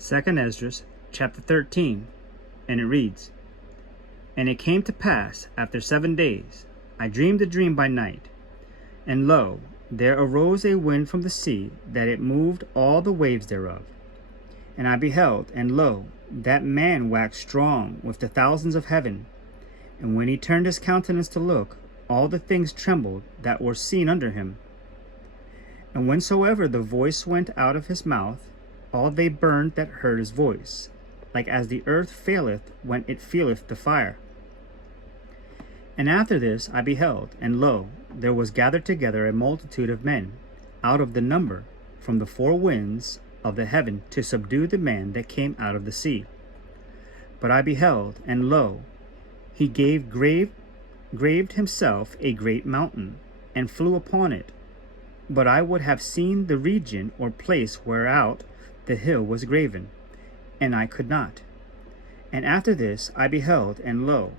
2nd Esdras, chapter 13, and it reads, And it came to pass, after 7 days, I dreamed a dream by night, and lo, there arose a wind from the sea, that it moved all the waves thereof. And I beheld, and lo, that man waxed strong with the thousands of heaven. And when he turned his countenance to look, all the things trembled that were seen under him. And whensoever the voice went out of his mouth, all they burned that heard his voice, like as the earth faileth when it feeleth the fire. And after this I beheld, and lo, there was gathered together a multitude of men, out of the number, from the four winds of the heaven, to subdue the man that came out of the sea. But I beheld, and lo, he graved himself a great mountain, and flew upon it. But I would have seen the region or place whereout the hill was graven, and I could not. And after this I beheld, and lo,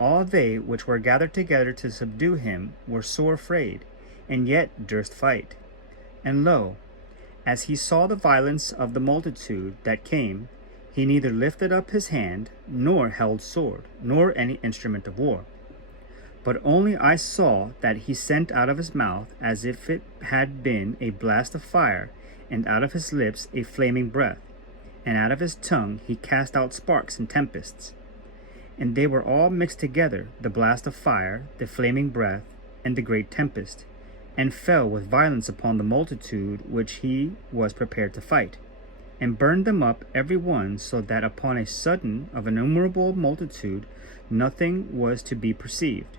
all they which were gathered together to subdue him were sore afraid, and yet durst fight. And lo, as he saw the violence of the multitude that came, he neither lifted up his hand, nor held sword, nor any instrument of war. But only I saw that he sent out of his mouth as if it had been a blast of fire, and out of his lips a flaming breath, and out of his tongue he cast out sparks and tempests. And they were all mixed together, the blast of fire, the flaming breath, and the great tempest, and fell with violence upon the multitude which he was prepared to fight, and burned them up every one, so that upon a sudden of an innumerable multitude nothing was to be perceived,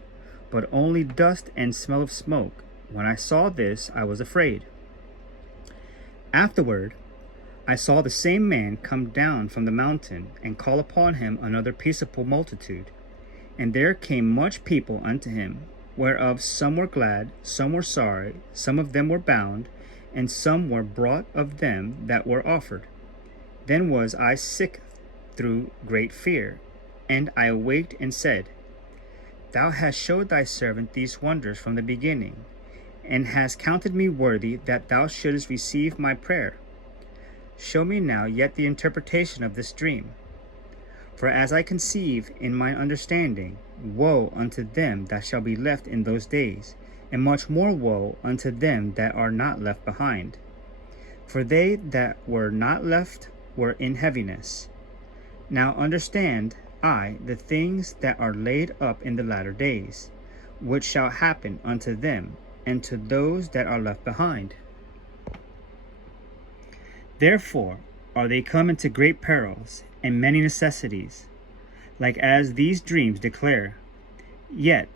but only dust and smell of smoke. When I saw this, I was afraid. Afterward, I saw the same man come down from the mountain, and call upon him another peaceable multitude. And there came much people unto him, whereof some were glad, some were sorry, some of them were bound, and some were brought of them that were offered. Then was I sick through great fear, and I awaked and said, Thou hast showed thy servant these wonders from the beginning, and hast counted me worthy that thou shouldest receive my prayer. Show me now yet the interpretation of this dream. For as I conceive in my understanding, woe unto them that shall be left in those days, and much more woe unto them that are not left behind. For they that were not left were in heaviness. Now understand I the things that are laid up in the latter days, which shall happen unto them, and to those that are left behind. Therefore are they come into great perils, and many necessities, like as these dreams declare. Yet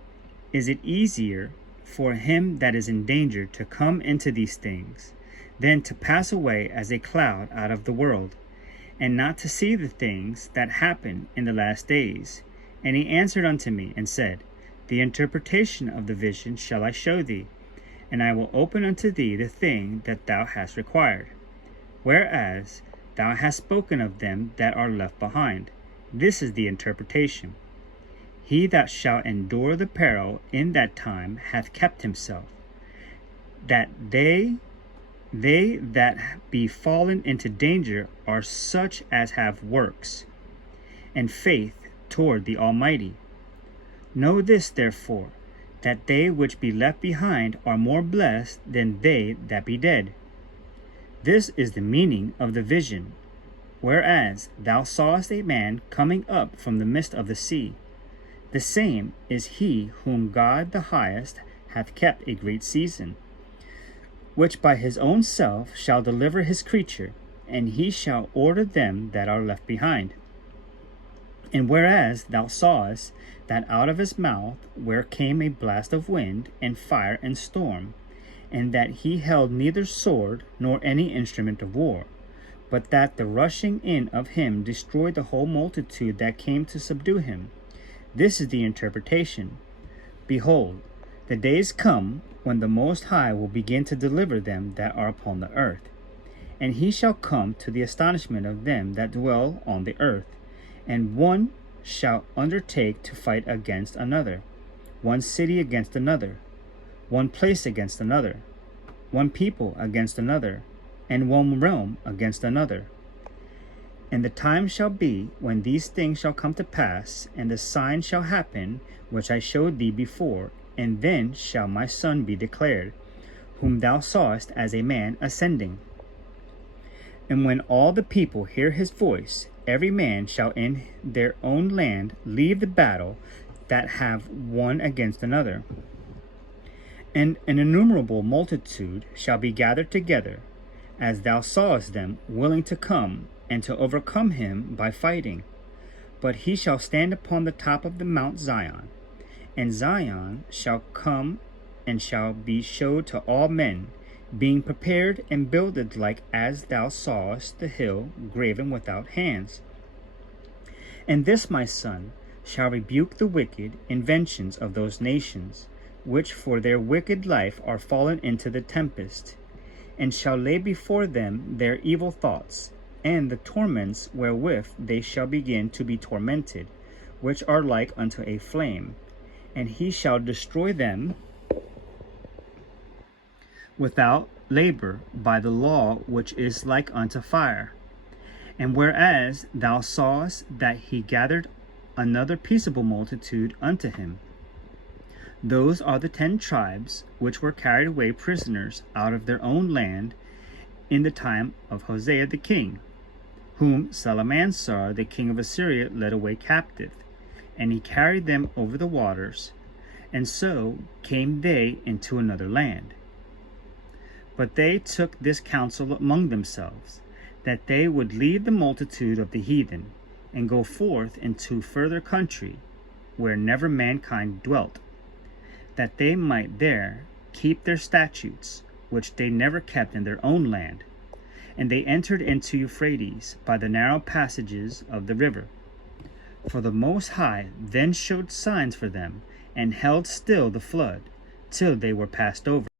is it easier for him that is in danger to come into these things, than to pass away as a cloud out of the world, and not to see the things that happen in the last days. And he answered unto me, and said, The interpretation of the vision shall I show thee, and I will open unto thee the thing that thou hast required. Whereas thou hast spoken of them that are left behind, this is the interpretation. He that shall endure the peril in that time hath kept himself, that they that be fallen into danger are such as have works and faith toward the Almighty. Know this therefore, that they which be left behind are more blessed than they that be dead. This is the meaning of the vision. Whereas thou sawest a man coming up from the midst of the sea, the same is he whom God the highest hath kept a great season, which by his own self shall deliver his creature, and he shall order them that are left behind. And whereas thou sawest that out of his mouth where came a blast of wind, and fire, and storm, and that he held neither sword nor any instrument of war, but that the rushing in of him destroyed the whole multitude that came to subdue him. This is the interpretation. Behold, the days come when the Most High will begin to deliver them that are upon the earth. And he shall come to the astonishment of them that dwell on the earth, and one shall undertake to fight against another, one city against another, one place against another, one people against another, and one realm against another. And the time shall be when these things shall come to pass, and the sign shall happen, which I showed thee before, and then shall my Son be declared, whom thou sawest as a man ascending. And when all the people hear his voice, every man shall in their own land leave the battle that have one against another. And an innumerable multitude shall be gathered together, as thou sawest them, willing to come, and to overcome him by fighting. But he shall stand upon the top of the Mount Zion, and Zion shall come and shall be showed to all men, being prepared and builded like as thou sawest the hill graven without hands. And this, my son, shall rebuke the wicked inventions of those nations, which for their wicked life are fallen into the tempest, and shall lay before them their evil thoughts, and the torments wherewith they shall begin to be tormented, which are like unto a flame. And he shall destroy them without labor by the law which is like unto fire. And whereas thou sawest that he gathered another peaceable multitude unto him, those are the 10 tribes which were carried away prisoners out of their own land in the time of Hosea the king, whom Salmansar the king of Assyria led away captive, and he carried them over the waters, and so came they into another land. But they took this counsel among themselves, that they would leave the multitude of the heathen, and go forth into further country, where never mankind dwelt, that they might there keep their statutes, which they never kept in their own land. And they entered into Euphrates by the narrow passages of the river. For the Most High then showed signs for them, and held still the flood, till they were passed over.